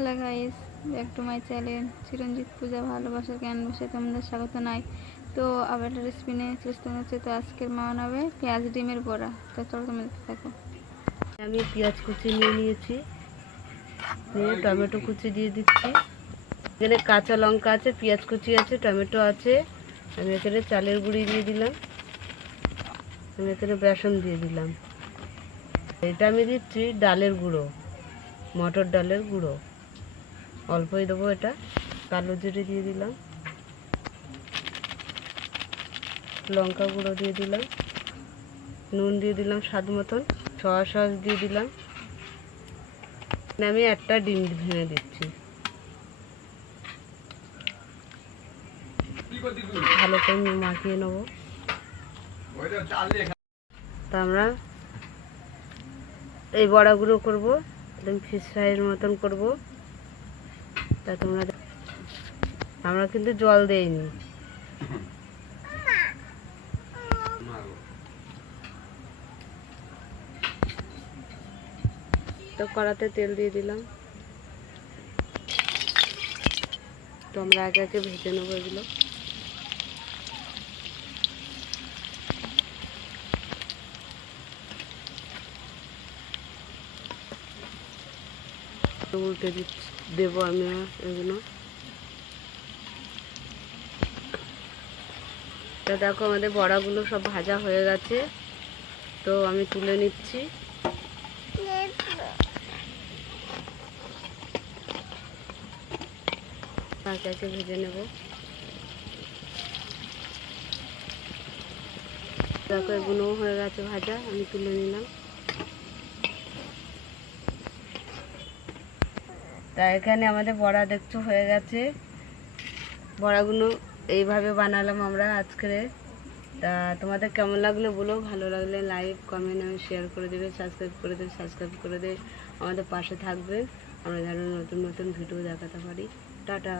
Hello guys, back to my channel Chiranjit Puja ভালোবাসার ক্যানভাসে তোমাদের স্বাগত। নাই তো আবার একটা রেসিপি নিয়ে চেষ্টা হচ্ছে। তো আজকের মা বানাবে পেঁয়াজ ডিমের বড়া। তো চলো তুমি দেখতে থাকো। আমি পেঁয়াজ কুচি নিয়ে নিয়েছি, নিয়ে টমেটো কুচি দিয়ে দিচ্ছি। এখানে কাঁচা লঙ্কা আছে, পেঁয়াজ কুচি আছে, টমেটো আছে। আমি এখানে চালের গুঁড়ি দিয়ে দিলাম, আমি এখানে বেসন দিয়ে দিলাম। এটা আমি দিচ্ছি ডালের গুঁড়ো, মটর ডালের গুঁড়ো অল্পই দেবো। এটা কালো জিরে দিয়ে দিলাম, লঙ্কা গুঁড়ো দিয়ে দিলাম, নুন দিয়ে দিলাম স্বাদ মতন, সয়া সস দিয়ে দিলাম। আমি একটা ডিম ভেঙে দিচ্ছি। ভালো করে মাখিয়ে নেব। তা আমরা এই বড়াগুলো করব, একদম ফিশ ফ্রাইয়ের মতন করব। তা আমরা কিন্তু জল দেইনি। তো কড়াতে তেল দিয়ে দিলাম। তো আমরা আগে আগে ভেজে নেবো এগুলো। উল্টে দেবো আমি এগুলো। তো দেখো আমাদের বড়াগুলো সব ভাজা হয়ে গেছে, তো আমি তুলে নিচ্ছি। একে একে ভেজে নেব। দেখো এগুলোও হয়ে গেছে ভাজা, আমি তুলে নিলাম। তা এখানে আমাদের বড়া দেখছো হয়ে গেছে। বড়াগুলো এইভাবে বানালাম আমরা আজকে। তা তোমাদের কেমন লাগলো বলো, ভালো লাগলে লাইক কমেন্ট আমি শেয়ার করে দেবে, সাবস্ক্রাইব করে দেবে, আমাদের পাশে থাকবে। আমরা যেন নতুন নতুন ভিডিও দেখাতে পারি। টাটা।